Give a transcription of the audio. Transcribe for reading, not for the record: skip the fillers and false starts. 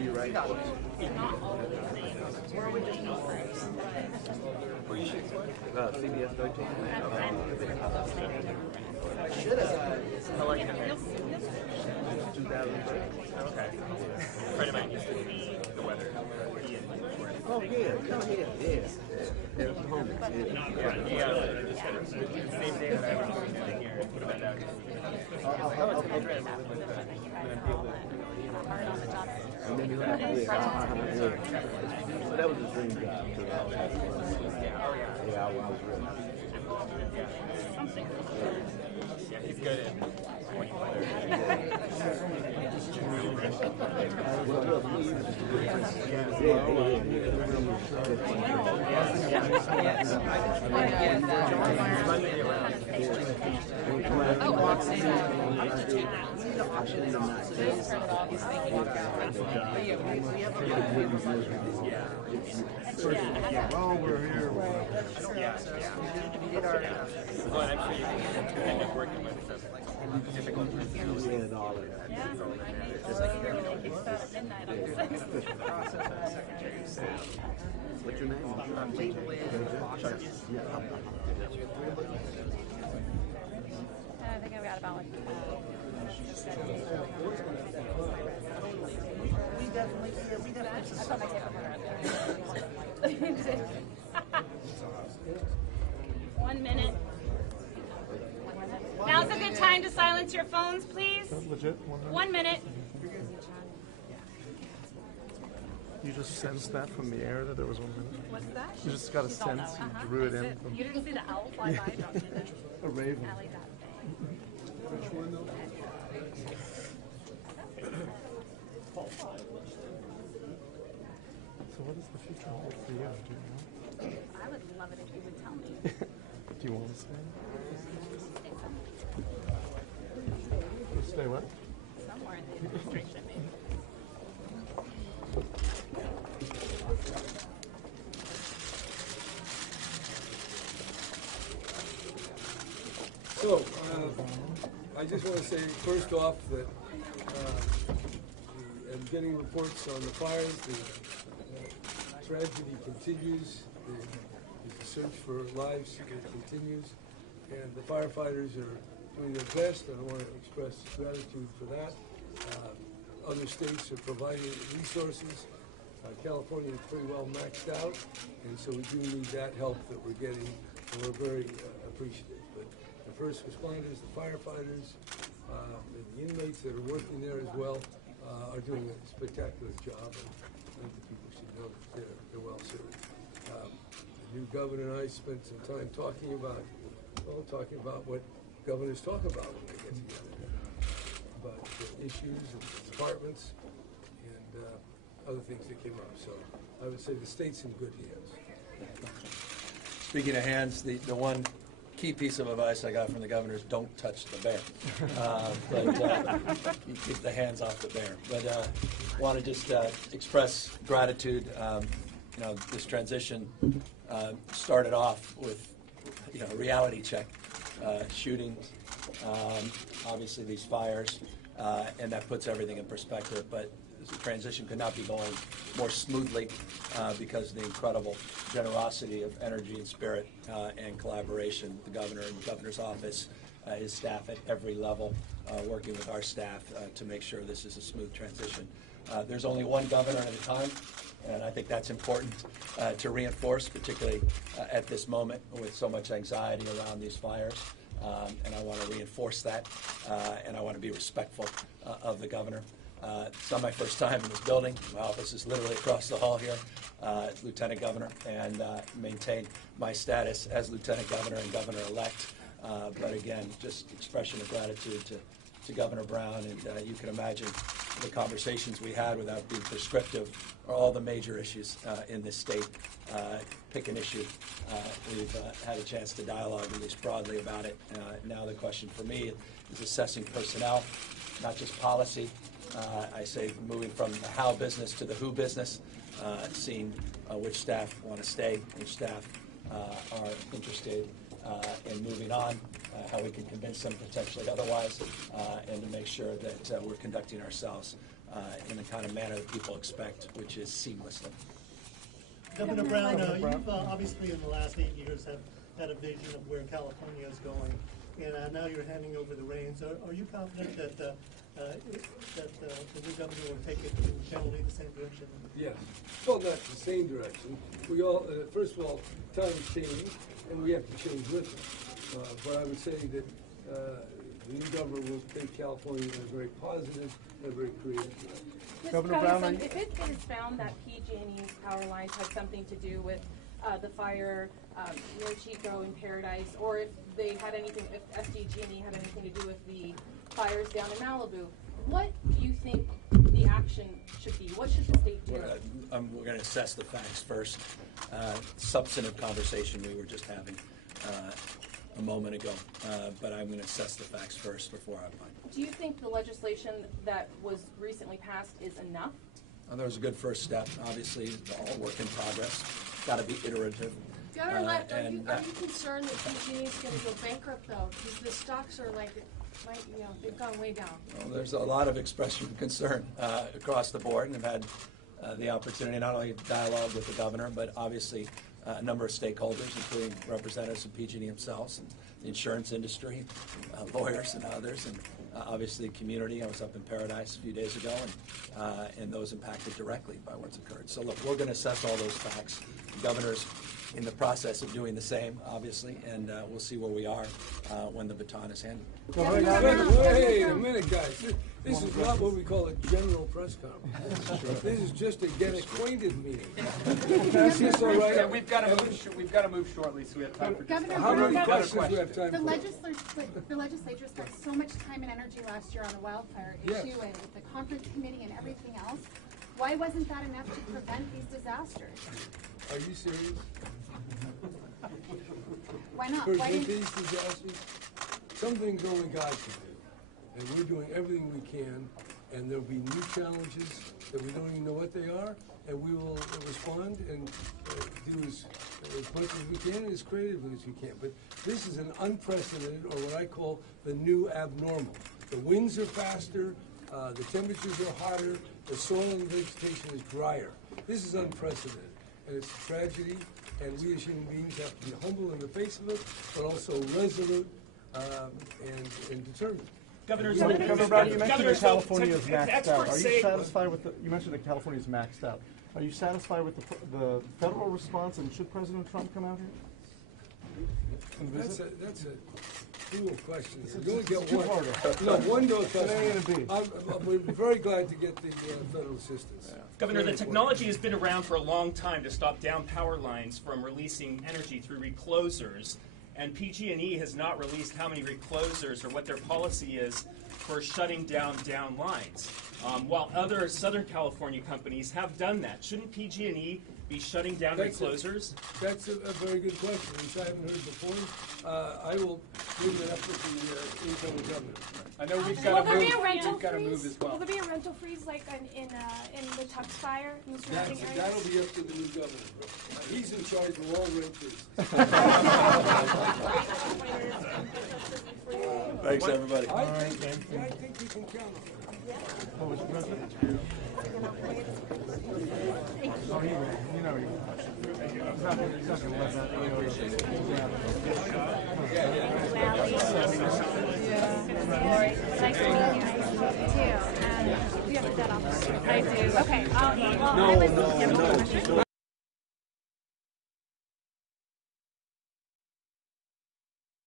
be right. Not all of these things. Or we just know first. Where you shoot? CBS 13. I should have. How long have you been here? 2003. Okay. A friend of mine used to be the weather. Oh yeah, come here, yeah. There's some homies. Yeah. Same day that I was going to here, it would have been out. And then you have to so that was a dream job. Yeah, I was ready. Yeah, he's good at pointing weather. Well, we're here. Well, and I'm sure you end up working with some difficult personalities. And all of that. What's your name? I think I've got about like We definitely. I put my tape on her. 1 minute. Now's a good time to silence your phones, please. Legit? 1 minute. You just sensed that from the air that there was 1 minute? What's that? You just got a sense, you drew it in from You didn't see the owl fly by? a raven. So what does the future hold for you? Do you know? I would love it if you would tell me. Do you want to stay? Stay what? Somewhere in the administration, maybe. So, I just want to say first off that I'm getting reports on the fires. The tragedy continues. The search for lives continues. And the firefighters are doing their best, and I want to express gratitude for that. Other states are providing resources. California is pretty well maxed out, and so we do need that help that we're getting, and we're very appreciative. But the first responders, the firefighters, and the inmates that are working there as well are doing a spectacular job, and I think the people should know that they're well served. The new governor and I spent some time talking about what governors talk about when they get together, about the issues and departments and other things that came up. So I would say the state's in good hands. Speaking of hands, the one key piece of advice I got from the governor is don't touch the bear. You keep the hands off the bear. But want to just express gratitude. This transition started off with a reality check, shootings, obviously these fires, and that puts everything in perspective. But the transition could not be going more smoothly because of the incredible generosity of energy and spirit and collaboration with the governor and the governor's office, his staff at every level, working with our staff to make sure this is a smooth transition. There's only one governor at a time, and I think that's important to reinforce, particularly at this moment with so much anxiety around these fires. And I want to reinforce that, and I want to be respectful of the governor. It's not my first time in this building. My office is literally across the hall here, Lieutenant Governor, and maintain my status as Lieutenant Governor and Governor-elect. But again, just expression of gratitude to Governor Brown, and you can imagine the conversations we had without being prescriptive are all the major issues in this state. Pick an issue. We've had a chance to dialogue at least broadly about it. Now the question for me is assessing personnel, not just policy. I say moving from the how business to the who business, seeing which staff want to stay, which staff are interested in moving on, how we can convince them potentially otherwise, and to make sure that we're conducting ourselves in the kind of manner that people expect, which is seamlessly. Governor Brown, you've obviously in the last 8 years have had a vision of where California is going, and now you're handing over the reins. Are you confident that the new governor will take it in generally the same direction? Yes. Well, not the same direction. We all, first of all, times change, and we have to change with them. But I would say that the new governor will take California in a very positive and a very creative direction. Governor Brown, if it is found that PG&E's power lines have something to do with the fire near Chico in Paradise, or if they had anything, if SDG&E had anything to do with the fires down in Malibu, what do you think the action should be? What should the state do? We're going to assess the facts first. Substantive conversation we were just having a moment ago, but I'm going to assess the facts first before I opine. Do you think the legislation that was recently passed is enough? That was a good first step. Obviously, all work in progress. Got to be iterative. Governor Elect, are you concerned that PG&E is going to go bankrupt though? Because the stocks are they've gone way down. Well, there's a lot of expression of concern across the board, and I've had the opportunity not only to dialogue with the governor, but obviously a number of stakeholders, including representatives of PG&E themselves, and the insurance industry, lawyers and others, and obviously the community. I was up in Paradise a few days ago, and those impacted directly by what's occurred. So look, we're going to assess all those facts. The governor's in the process of doing the same, obviously, and we'll see where we are when the baton is handed. Wait a minute, guys. This is not what we call a general press conference. This is just a get acquainted meeting. Is this all right? Yeah, we've got to move shortly, so we have time for Governor How many Brown, questions do we have time the for? legislature spent so much time and energy last year on the wildfire Yes. issue and the conference committee and everything else. Why wasn't that enough to prevent these disasters? Are you serious? Why not? Why Prevent didn't, these disasters? Some things only God can do. And we're doing everything we can, and there'll be new challenges that we don't even know what they are, and we will respond and do as much as we can and as creatively as we can. But this is an unprecedented, or what I call the new abnormal. The winds are faster, the temperatures are hotter, the soil and vegetation is drier. This is unprecedented, and it's a tragedy, and we as human beings have to be humble in the face of it, but also resolute and determined. Governor Brown, you mentioned that California is maxed out. Are you satisfied with the? You mentioned that California is maxed out. Are you satisfied with the federal response? And should President Trump come out here? That's a cool question. You only get one. No, one no question. We're very glad to get the federal assistance. Governor, the technology has been around for a long time to stop down power lines from releasing energy through reclosers. And PG&E has not released how many reclosers or what their policy is for shutting down lines, while other Southern California companies have done that. Shouldn't PG&E be shutting down reclosers? That's a very good question, which I haven't heard before. I will bring that up with the incoming governor. I know we've will got there to be move. a rental We've got to freeze? move as well. Will there be a rental freeze like in the Tux fire in the surrounding areas? That'll be up to the new governor. He's in charge of all rent freezes. Thanks, everybody. I think you can count on it. Nice to meet you. Do you have a debt officer? I do. Okay. Well, I was